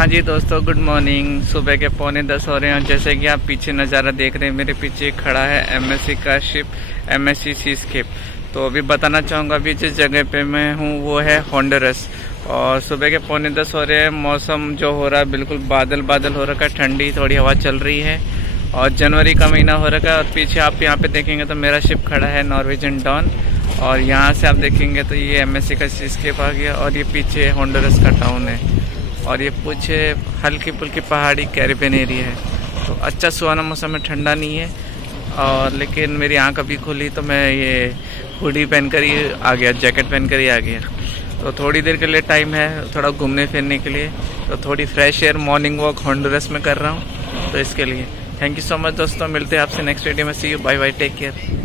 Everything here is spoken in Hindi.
हाँ जी दोस्तों, गुड मॉर्निंग। सुबह के 9:45 हो रहे हैं। जैसे कि आप पीछे नज़ारा देख रहे हैं, मेरे पीछे खड़ा है एमएससी का शिप, एमएससी सीस्केप। तो अभी बताना चाहूँगा, अभी जिस जगह पे मैं हूँ वो है हॉन्डुरस। और सुबह के 9:45 हो रहे हैं। मौसम जो हो रहा है बिल्कुल बादल बादल हो रखा है, ठंडी थोड़ी हवा चल रही है और जनवरी का महीना हो रखा है। और पीछे आप यहाँ पे देखेंगे तो मेरा शिप खड़ा है नॉर्वेजियन डॉन। और यहाँ से आप देखेंगे तो ये एमएससी का सीस्केप आ गया और ये पीछे हॉन्डुरस का टाउन है। और ये पीछे हल्की फुल्की पहाड़ी कैरिबियन एरिया है। तो अच्छा सुहाना मौसम है, ठंडा नहीं है। और लेकिन मेरी आँख अभी खुली तो मैं ये हुडी पहनकर ही आ गया, जैकेट पहनकर ही आ गया। तो थोड़ी देर के लिए टाइम है थोड़ा घूमने फिरने के लिए। तो थोड़ी फ्रेश एयर मॉर्निंग वॉक हॉन्डुरस में कर रहा हूँ। तो इसके लिए थैंक यू सो मच दोस्तों। मिलते हैं आपसे नेक्स्ट वीडियो में। See you, bye bye, take care.